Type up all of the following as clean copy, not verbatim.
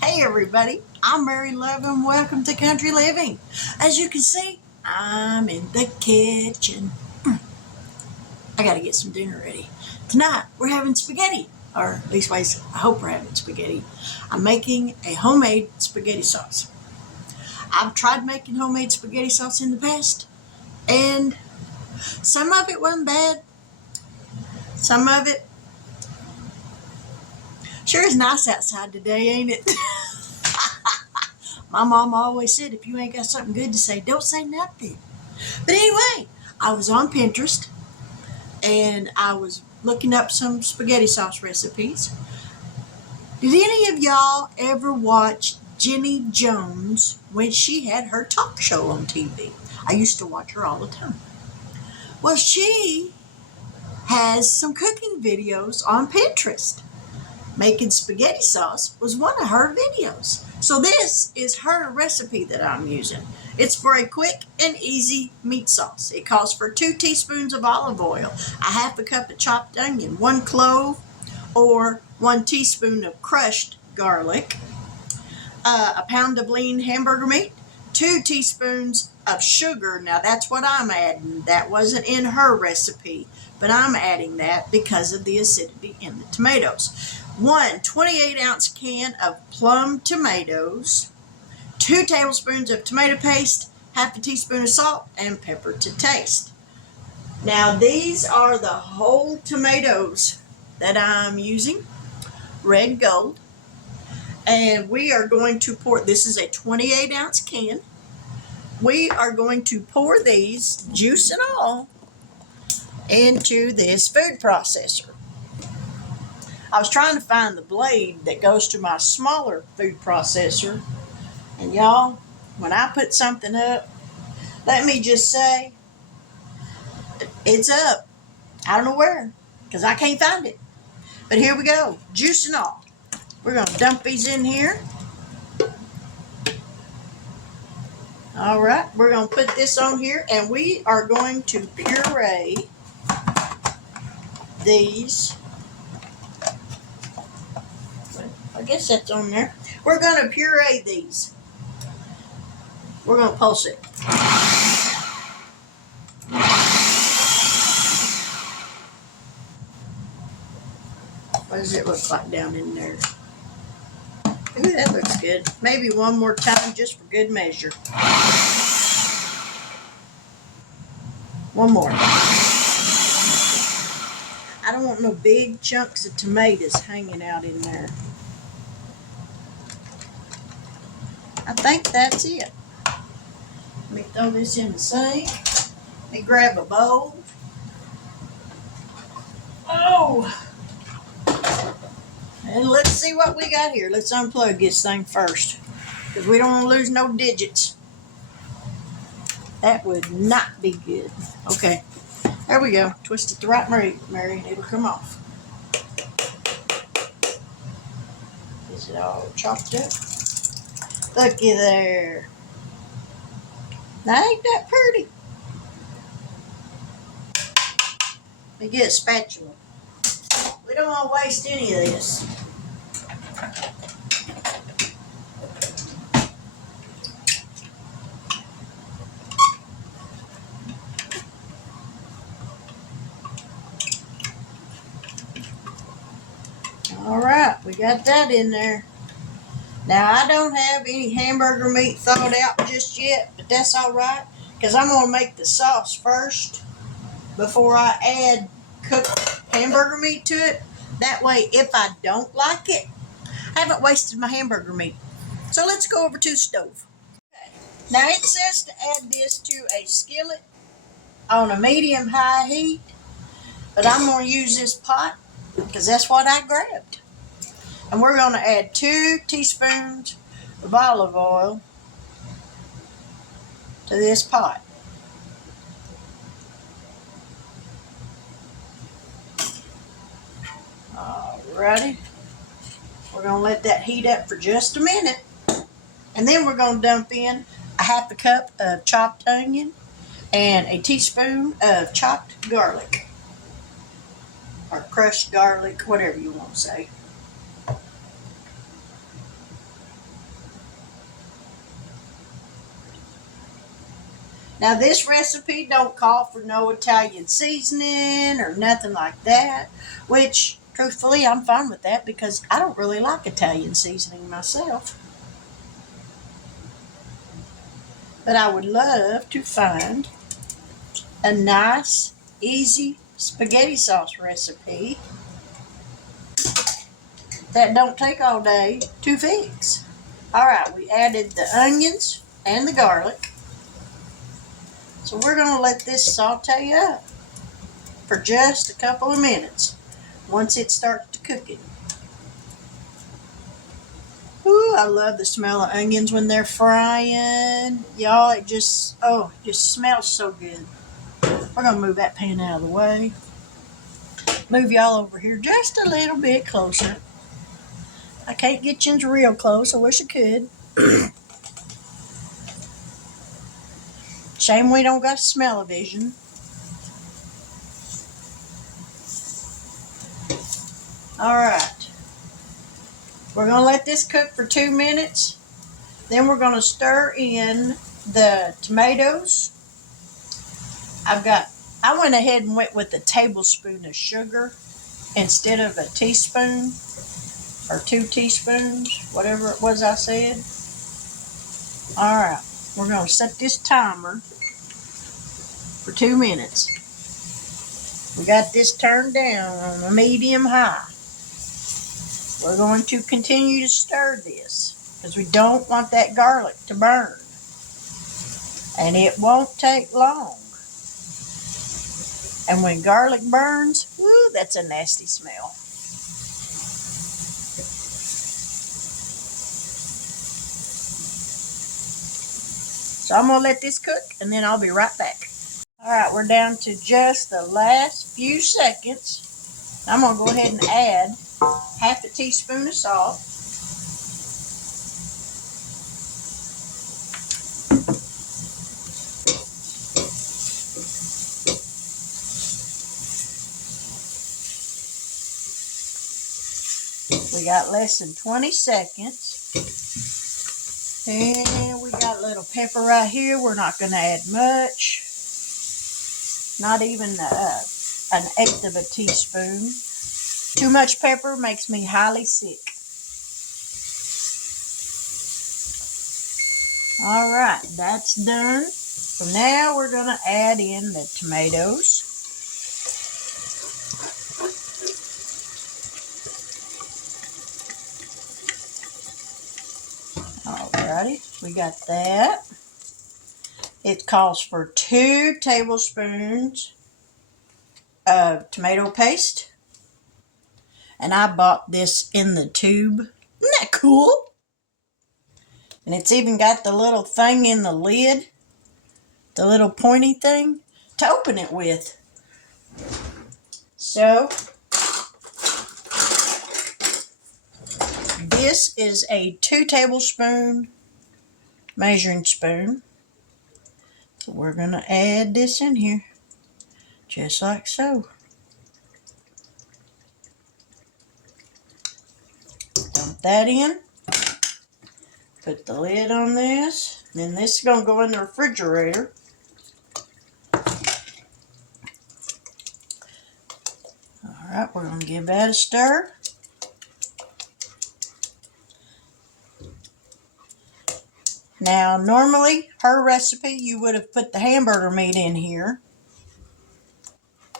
Hey everybody, I'm Mary Love and welcome to Country Living. As you can see, I'm in the kitchen. I gotta get some dinner ready. Tonight we're having spaghetti, or at least I hope we're having spaghetti. I'm making a homemade spaghetti sauce. I've tried making homemade spaghetti sauce in the past, and some of it wasn't bad. Some of it sure is nice outside today, ain't it? My mom always said, if you ain't got something good to say, don't say nothing. But anyway, I was on Pinterest and I was looking up some spaghetti sauce recipes. Did any of y'all ever watch Jenny Jones when she had her talk show on TV? I used to watch her all the time. Well, she has some cooking videos on Pinterest. Making spaghetti sauce was one of her videos. So this is her recipe that I'm using. It's for a quick and easy meat sauce. It calls for 2 teaspoons of olive oil, a half a cup of chopped onion, 1 clove or 1 teaspoon of crushed garlic, a pound of lean hamburger meat, 2 teaspoons of sugar. Now that's what I'm adding. That wasn't in her recipe, but I'm adding that because of the acidity in the tomatoes. 1 28-ounce can of plum tomatoes, 2 tablespoons of tomato paste, half a teaspoon of salt, and pepper to taste. Now these are the whole tomatoes that I'm using, red gold, and we are going to pour, this is a 28-ounce can. We are going to pour these, juice and all, into this food processor. I was trying to find the blade that goes to my smaller food processor. And y'all, when I put something up, let me just say, it's up. I don't know where, because I can't find it. But here we go, juice and all. We're going to dump these in here. All right, we're going to put this on here, and we are going to puree these. I guess that's on there. We're going to puree these. We're going to pulse it. What does it look like down in there? Ooh, that looks good. Maybe one more time just for good measure. One more. I don't want no big chunks of tomatoes hanging out in there. I think that's it. Let me throw this in the sink. Let me grab a bowl. Oh! And let's see what we got here. Let's unplug this thing first, because we don't want to lose no digits. That would not be good. Okay, there we go. Twist it the right way, Mary, and it'll come off. Is it all chopped up? Looky there. Now, ain't that pretty? Let me get a spatula. We don't want to waste any of this. All right, we got that in there. Now, I don't have any hamburger meat thawed out just yet, but that's all right, because I'm going to make the sauce first before I add cooked hamburger meat to it. That way, if I don't like it, I haven't wasted my hamburger meat. So let's go over to the stove. Okay. Now, it says to add this to a skillet on a medium-high heat, but I'm going to use this pot because that's what I grabbed. And we're going to add 2 teaspoons of olive oil to this pot. Alrighty. We're going to let that heat up for just a minute. And then we're going to dump in a half a cup of chopped onion and a teaspoon of chopped garlic. Or crushed garlic, whatever you want to say. Now this recipe don't call for no Italian seasoning or nothing like that, which truthfully I'm fine with that because I don't really like Italian seasoning myself. But I would love to find a nice, easy spaghetti sauce recipe that don't take all day to fix. All right, we added the onions and the garlic. So we're going to let this saute up for just a couple of minutes once it starts to cooking. Ooh, I love the smell of onions when they're frying. Y'all, it just smells so good. We're going to move that pan out of the way. Move y'all over here just a little bit closer. I can't get you real close. I wish I could. Shame we don't got smell-o-vision. All right. We're going to let this cook for 2 minutes. Then we're going to stir in the tomatoes. I went ahead and went with a tablespoon of sugar instead of a teaspoon or 2 teaspoons, whatever it was I said. All right, we're going to set this timer for 2 minutes. We got this turned down on a medium high. We're going to continue to stir this because we don't want that garlic to burn. And it won't take long. And when garlic burns, whoo, that's a nasty smell. So I'm going to let this cook and then I'll be right back. All right, we're down to just the last few seconds. I'm going to go ahead and add half a teaspoon of salt. We got less than 20 seconds. And we got a little pepper right here. We're not going to add much. Not even an eighth of a teaspoon. Too much pepper makes me highly sick. All right, that's done. So now we're going to add in the tomatoes. Alrighty, we got that. It calls for 2 tablespoons of tomato paste. And I bought this in the tube. Isn't that cool? And it's even got the little thing in the lid, the little pointy thing to open it with. So this is a 2 tablespoon measuring spoon. So we're going to add this in here, just like so. Dump that in. Put the lid on this. Then this is going to go in the refrigerator. Alright, we're going to give that a stir. Now, normally, her recipe, you would have put the hamburger meat in here.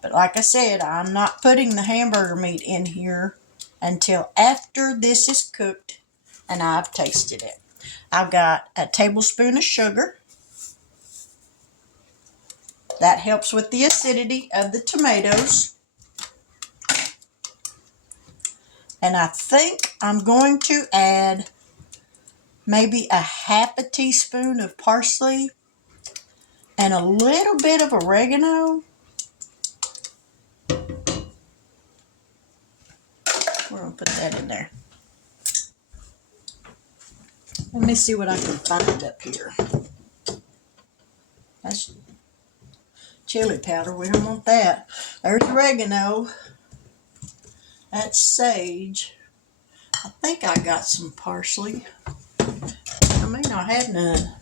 But like I said, I'm not putting the hamburger meat in here until after this is cooked and I've tasted it. I've got a tablespoon of sugar. That helps with the acidity of the tomatoes. And I think I'm going to add maybe a half a teaspoon of parsley and a little bit of oregano. We're going to put that in there. Let me see what I can find up here. That's chili powder. We don't want that. There's oregano. That's sage. I think I got some parsley. I may not have none.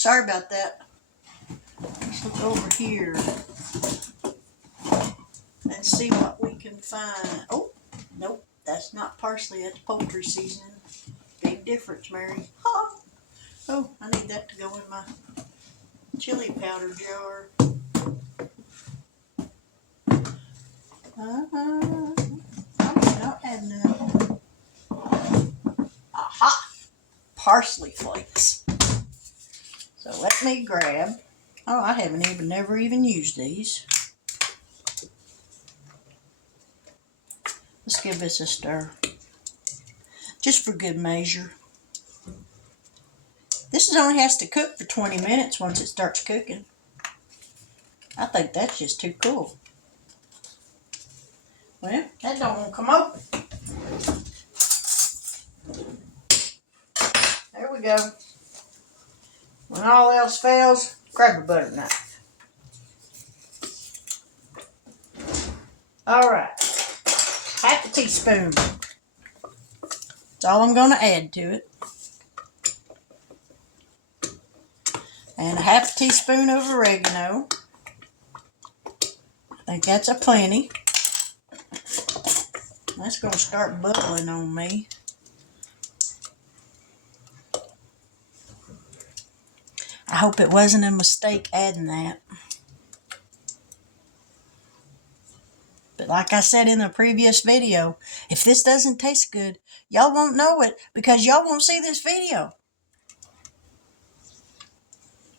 Sorry about that. Let's look over here and see what we can find. Oh, nope, that's not parsley. That's poultry seasoning. Big difference, Mary. Ha! Oh, I need that to go in my chili powder jar. Oh, not add none. Aha! Parsley flakes. So let me grab. Oh, I haven't never even used these. Let's give this a stir. Just for good measure. This only has to cook for 20 minutes once it starts cooking. I think that's just too cool. Well, that don't want to come open. There we go. When all else fails, grab a butter knife. All right. Half a teaspoon. That's all I'm going to add to it. And a half a teaspoon of oregano. I think that's a plenty. That's going to start bubbling on me. I hope it wasn't a mistake adding that. But like I said in the previous video, if this doesn't taste good, y'all won't know it because y'all won't see this video.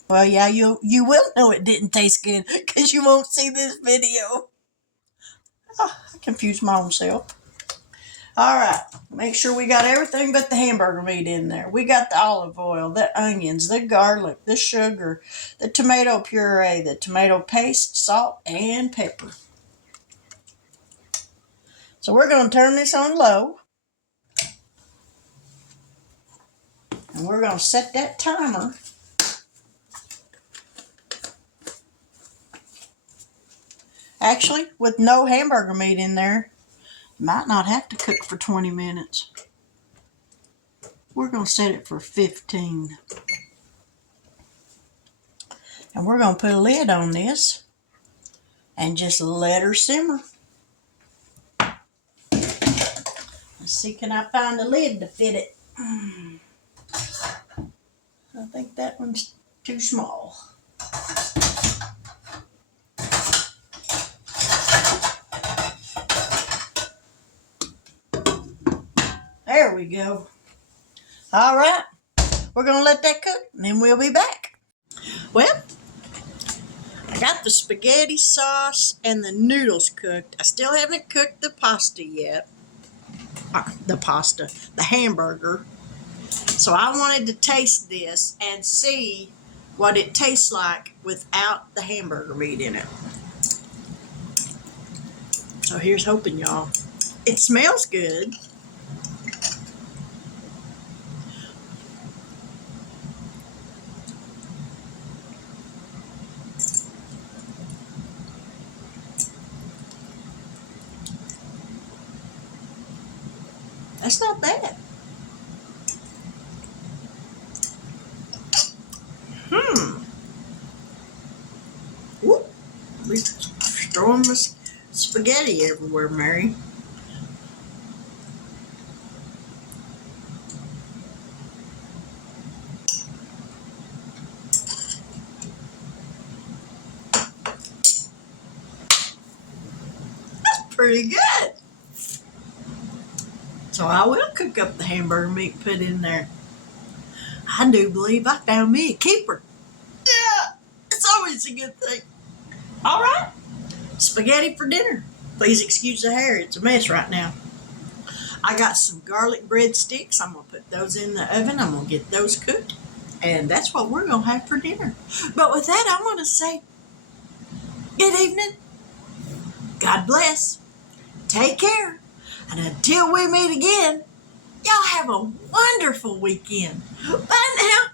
Well, yeah, you will know it didn't taste good because you won't see this video. Oh, I confused my own self. All right, make sure we got everything but the hamburger meat in there. We got the olive oil, the onions, the garlic, the sugar, the tomato puree, the tomato paste, salt, and pepper. So we're going to turn this on low. And we're going to set that timer. Actually, with no hamburger meat in there, you might not have to cook for 20 minutes. We're going to set it for 15. And we're going to put a lid on this and just let her simmer. Let's see, can I find a lid to fit it? I think that one's too small. There we go. All right, we're going to let that cook and then we'll be back. Well, I got the spaghetti sauce and the noodles cooked. I still haven't cooked the pasta yet. The hamburger. So I wanted to taste this and see what it tastes like without the hamburger meat in it. So here's hoping, y'all. It smells good. That's not bad. Whoop. We're throwing the spaghetti everywhere, Mary. That's pretty good. So I will cook up the hamburger meat and put in there. I do believe I found me a keeper. Yeah, it's always a good thing. All right, spaghetti for dinner. Please excuse the hair. It's a mess right now. I got some garlic breadsticks. I'm going to put those in the oven. I'm going to get those cooked. And that's what we're going to have for dinner. But with that, I'm going to say good evening. God bless. Take care. And until we meet again, y'all have a wonderful weekend. Bye now.